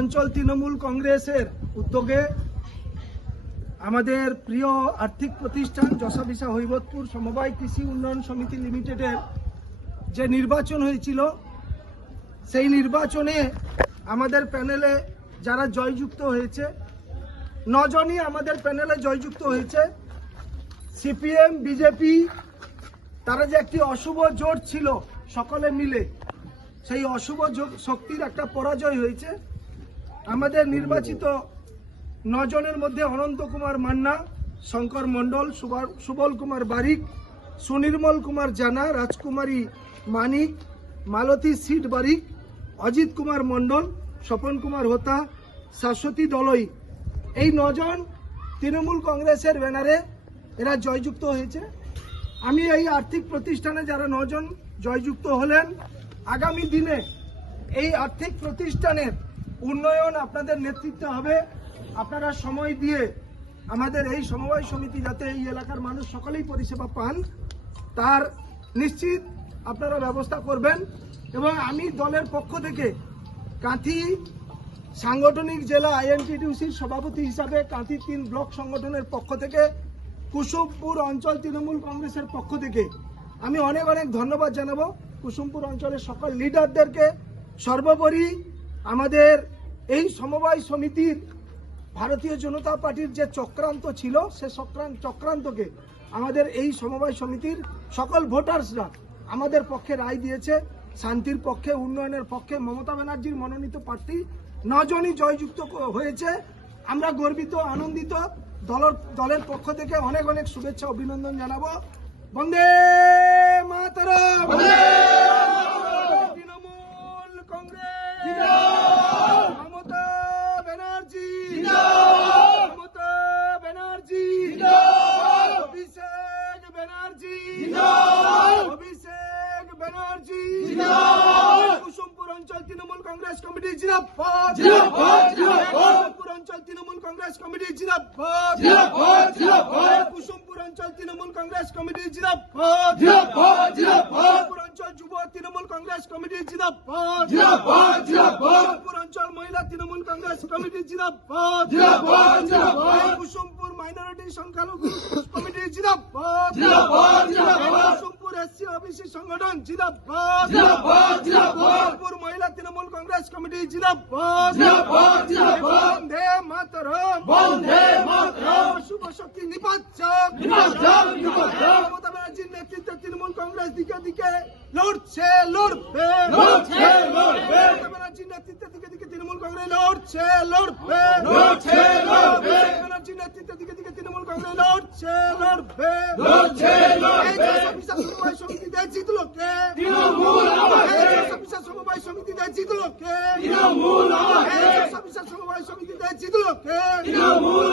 অঞ্চল তৃণমূল কংগ্রেসের উদ্যোগে আমাদের প্রিয় আর্থিক প্রতিষ্ঠান যশাবিশা হৈবতপুর সমবায় কৃষি উন্নয়ন সমিতি লিমিটেডের যে নির্বাচন হয়েছিল, সেই নির্বাচনে আমাদের প্যানেলে যারা জয়যুক্ত হয়েছে, নজনই আমাদের প্যানেলে জয়যুক্ত হয়েছে। সিপিএম, বিজেপি, তারা যে একটি অশুভ জোট ছিল, সকলে মিলে সেই অশুভ শক্তির একটা পরাজয় হয়েছে। আমাদের নির্বাচিত নজনের মধ্যে অনন্ত কুমার মান্না, শঙ্কর মণ্ডল সুবা- সুবল কুমার বারিক, সুনির্মল কুমার জানা, রাজকুমারী মানিক, মালতী সিট বারিক, অজিত কুমার মণ্ডল, স্বপন কুমার হোতা, শাশ্বতী দলই। এই নজন তৃণমূল কংগ্রেসের ব্যানারে এরা জয়যুক্ত হয়েছে। আমি এই আর্থিক প্রতিষ্ঠানে যারা নজন জয়যুক্ত হলেন, আগামী দিনে এই আর্থিক প্রতিষ্ঠানের উন্নয়ন আপনাদের নেতৃত্বে হবে। আপনারা সময় দিয়ে আমাদের এই সমবায় সমিতি যাতে এই এলাকার মানুষ সকলেই পরিষেবা পান, তার নিশ্চিত আপনারা ব্যবস্থা করবেন এবং আমি দলের পক্ষ থেকে কাঁথি সাংগঠনিক জেলা আইএনটিডিউসির সভাপতি হিসাবে কাঁথি তিন ব্লক সংগঠনের পক্ষ থেকে, কুসুমপুর অঞ্চল তৃণমূল কংগ্রেসের পক্ষ থেকে আমি অনেক অনেক ধন্যবাদ জানাব। কুসুমপুর অঞ্চলের সকল লিডারদেরকে সর্বোপরি আমাদের এই সমবায় সমিতির ভারতীয় জনতা পার্টির যে চক্রান্ত ছিল, সে চক্রান্ত চক্রান্তকে আমাদের এই সমবায় সমিতির সকল ভোটার্সরা আমাদের পক্ষে রায় দিয়েছে, শান্তির পক্ষে, উন্নয়নের পক্ষে, মমতা ব্যানার্জির মনোনীত প্রার্থী নজনই জয়যুক্ত হয়েছে। আমরা গর্বিত, আনন্দিত, দলের দলের পক্ষ থেকে অনেক অনেক শুভেচ্ছা, অভিনন্দন জানাব। বন্দে মাতরম তৃণমূল কংগ্রেস মমতা ব্যানার্জি মমতা ব্যানার্জি অভিষেক ব্যানার্জি অভিষেক ব্যানার্জি কুসুমপুর অঞ্চল তৃণমূল কংগ্রেস কমিটি জিরাফত কুসুমপুর অঞ্চল তৃণমূল কংগ্রেস কমিটি জিরাফত কুসুমপুর অঞ্চল তৃণমূল কংগ্রেস কমিটি জিরাফত অঞ্চল যুব তৃণমূল কংগ্রেস কমিটি জিরাফত কুসুমপুর অঞ্চল মহিলা তৃণমূল কংগ্রেস কমিটি জিরাফত কুসুমপুর মাইনরিটি সংখ্যালঘু কমিটি জিরাফত কুসুমপুর এসসি ওবিসি সংগঠন জিরাফত কুসুমপুর মহিলা তৃণমূল কংগ্রেস কমিটি জিরাফত বন্দে মাতরম। বন্দে মাতরম। শুভ শক্তি নিপাচ্ছক মমতা ব্যানার্জির নেতৃত্বে তৃণমূল কংগ্রেস দিকে দিকে লড়ছে লড়বে। লড়ছে লড়বে। মমতা ব্যানার্জির নেতৃত্বে দিকে দিকে তৃণমূল কংগ্রেস লড়ছে লড়বে। লড়ছে লড়বে। ব্যানার্জির নেতৃত্বে দিকে দিকে কংগ্রেস লড়ছে লড়বে লড়ছে লড়বে সমবায় সমিতিতে জিতলো কে তৃণমূল সমবায় সমিতিতে জিতলো কে তৃণমূল সমবায় সমিতিতে জিতলো কে তৃণমূল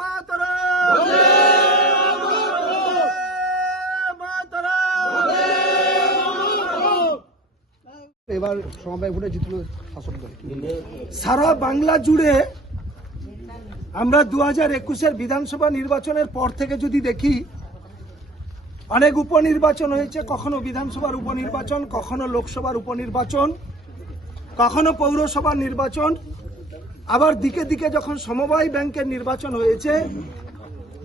মাতরম এবার সমবায় ভোটে জিতলো শাসক দল। সারা বাংলা জুড়ে আমরা দু হাজার একুশের বিধানসভা নির্বাচনের পর থেকে যদি দেখি, অনেক উপনির্বাচন হয়েছে, কখনো বিধানসভার উপনির্বাচন, কখনো লোকসভার উপনির্বাচন, কখনো পৌরসভার নির্বাচন। আবার দিকে দিকে যখন সমবায় ব্যাংকের নির্বাচন হয়েছে,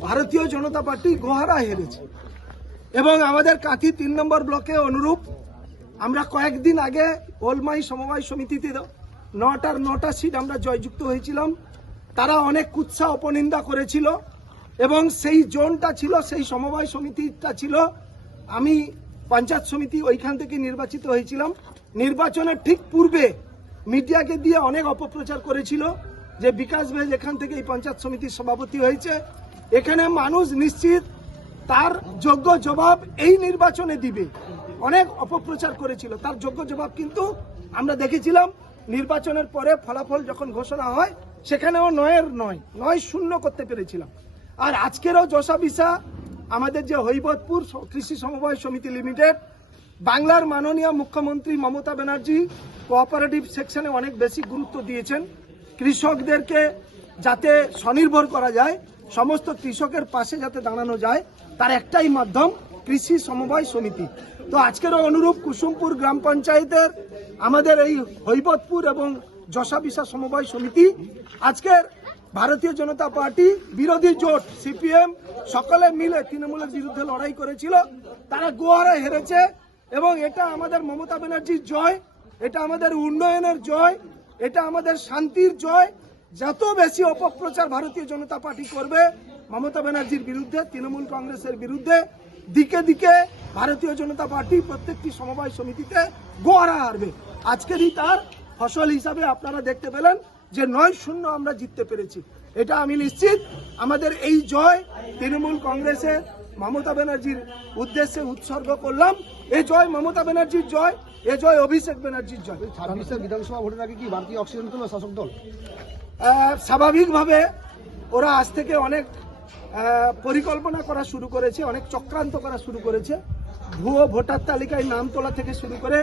ভারতীয় জনতা পার্টি গোহারা হেরেছে। এবং আমাদের কাঁথি তিন নম্বর ব্লকে অনুরূপ, আমরা কয়েকদিন আগে ওলমাই সমবায় সমিতিতে নটার নটা সিট আমরা জয়যুক্ত হয়েছিলাম। তারা অনেক কুৎসা অপনিন্দা করেছিল এবং সেই জোনটা ছিল, সেই সমবায় সমিতিটা ছিল। আমি পঞ্চায়েত সমিতি ওইখান থেকে নির্বাচিত হয়েছিলাম। নির্বাচনের ঠিক পূর্বে মিডিয়াকে দিয়ে অনেক অপপ্রচার করেছিল যে বিকাশ ভেজ এখান থেকে এই পঞ্চায়েত সমিতির সভাপতি হয়েছে। এখানে মানুষ নিশ্চিত তার যোগ্য জবাব এই নির্বাচনে দিবে। অনেক অপপ্রচার করেছিল। তার যোগ্য জবাব কিন্তু আমরা দেখেছিলাম। নির্বাচনের পরে ফলাফল যখন ঘোষণা হয় সেখানেও নয়ের নয় নয় শূন্য করতে পেরেছিলাম। আর আজকেরও যশাবিসা আমাদের যে হৈবতপুর কৃষি সমবায় সমিতি লিমিটেড, বাংলার মাননীয় মুখ্যমন্ত্রী মমতা ব্যানার্জি কোঅপারেটিভ সেকশনে অনেক বেশি গুরুত্ব দিয়েছেন। কৃষকদেরকে যাতে স্বনির্ভর করা যায়, সমস্ত কৃষকের পাশে যাতে দাঁড়ানো যায়, তার একটাই মাধ্যম কৃষি সমবায় সমিতি। তো আজকেরও অনুরূপ কুসুমপুর গ্রাম পঞ্চায়েতের আমাদের এই হৈবতপুর এবং যশাবিশা সমবায় সমিতি, আজকের ভারতীয় জনতা পার্টি বিরোধী জোট, সিপিএম, সকলে মিলে তৃণমূলের বিরুদ্ধে লড়াই করেছিল। তারা গোয়ারে হেরেছে এবং এটা আমাদের মমতা ব্যানার্জির জয়, এটা আমাদের উন্নয়নের জয়, এটা আমাদের শান্তির জয়। যত বেশি অপপ্রচার ভারতীয় জনতা পার্টি করবে, মমতা ব্যানার্জির বিরুদ্ধে, তৃণমূল কংগ্রেসের বিরুদ্ধে, দিকে দিকে ভারতীয় জনতা পার্টি প্রত্যেকটি সমবায় সমিতিতে গোয়ারা হারবে। আজকেরই তার ফসল হিসাবে আপনারা দেখতে পেলেন যে নয় শূন্য আমরা জিততে পেরেছি। এটা আমি নিশ্চিত। আমাদের এই জয় তৃণমূল কংগ্রেসের মমতা ব্যানার্জির উদ্দেশ্যে উৎসর্গ করলাম। এই জয় মমতা ব্যানার্জির জয় এ জয় অভিষেক ব্যানার্জির জয়। ছাব্বিশের বিধানসভা ভোটের আগে কি বাড়তি অক্সিজেন তুলো শাসক দল? স্বাভাবিকভাবে ওরা আজ থেকে অনেক পরিকল্পনা করা শুরু করেছে অনেক চক্রান্ত করা শুরু করেছে। ভুয়ো ভোটার তালিকায় নাম তোলা থেকে শুরু করে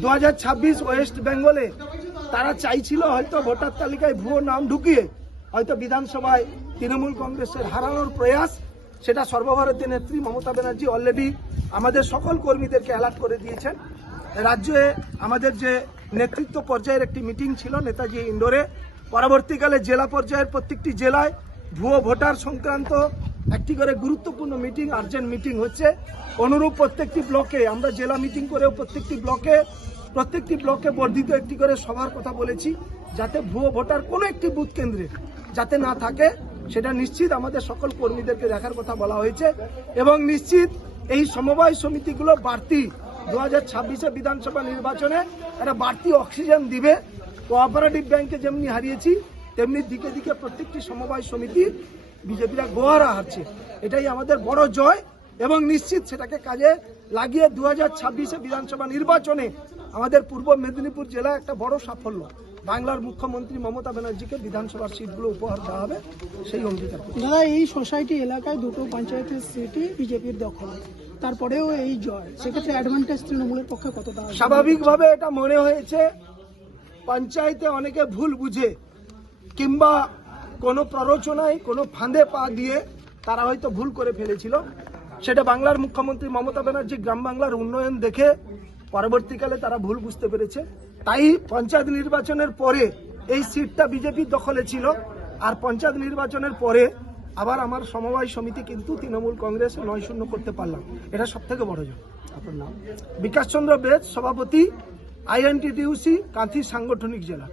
দু হাজার ছাব্বিশ ওয়েস্ট বেঙ্গলে তারা চাইছিল হয়তো ভোটার তালিকায় ভুয়ো নাম ঢুকিয়ে হয়তো বিধানসভায় তৃণমূল কংগ্রেসের হারানোর প্রয়াস, সেটা সর্বভারতীয় নেত্রী মমতা ব্যানার্জি অলরেডি আমাদের সকল কর্মীদেরকে অ্যালার্ট করে দিয়েছেন। রাজ্যে আমাদের যে নেতৃত্ব পর্যায়ের একটি মিটিং ছিল নেতাজি ইন্ডোরে পরবর্তীকালে জেলা পর্যায়ের প্রত্যেকটি জেলায় ভুয়ো ভোটার সংক্রান্ত একটি করে গুরুত্বপূর্ণ মিটিং আর্জেন্ট মিটিং হচ্ছে। অনুরূপ প্রত্যেকটি ব্লকে আমরা জেলা মিটিং করেও প্রত্যেকটি ব্লকে প্রত্যেকটি ব্লকে বর্ধিত একটি করে সভার কথা বলেছি, যাতে ভুয়ো ভোটার কোনো একটি বুথ কেন্দ্রে যাতে না থাকে, সেটা নিশ্চিত আমাদের সকল কর্মীদেরকে দেখার কথা বলা হয়েছে। এবং নিশ্চিত এই সমবায় সমিতিগুলো বাড়তি দু হাজার ছাব্বিশে বিধানসভা নির্বাচনে একটা বাড়তি অক্সিজেন দিবে। কোঅপারেটিভ ব্যাংকে যেমনি হারিয়েছি, তেমনি দিকে দিকে প্রত্যেকটি সমবায় সমিতি বিজেপিরা গোয়ারা হারছে এটাই আমাদের বড় জয় এবং নিশ্চিত সেটাকে কাজে লাগিয়ে দু হাজার ছাব্বিশে বিধানসভা নির্বাচনে আমাদের পূর্ব মেদিনীপুর জেলা একটা বড় সাফল্য বাংলার মুখ্যমন্ত্রী মমতা ব্যানার্জিকে বিধানসভার সিটগুলো উপহার দেওয়া হবে সেই অঙ্গীকার। দাদা এই সোসাইটি এলাকায় দুটো পঞ্চায়েতের সিটি বিজেপির দখল তারপরেও এই জয় সেক্ষেত্রে অ্যাডভান্টেজ তৃণমূলের পক্ষে কতটা আসবে? স্বাভাবিকভাবে এটা মনে হয়েছে পঞ্চায়েতে অনেকে ভুল বুঝে কিংবা কোনো প্ররোচনায় কোনো ফাঁদে পা দিয়ে তারা হয়তো ভুল করে ফেলেছিল। সেটা বাংলার মুখ্যমন্ত্রী মমতা ব্যানার্জি গ্রাম বাংলার উন্নয়ন দেখে পরবর্তীকালে তারা ভুল বুঝতে পেরেছে। তাই পঞ্চায়েত নির্বাচনের পরে এই সিটটা বিজেপির দখলে ছিল। আর পঞ্চায়েত নির্বাচনের পরে আবার আমার সমবায় সমিতি কিন্তু তৃণমূল কংগ্রেস নয় শূন্য করতে পারলাম। এটা সব থেকে বড় জয় আপনার নাম? বিকাশ চন্দ্র বেদ সভাপতি আইএনটিটিউসি কাঁথি সাংগঠনিক জেলা।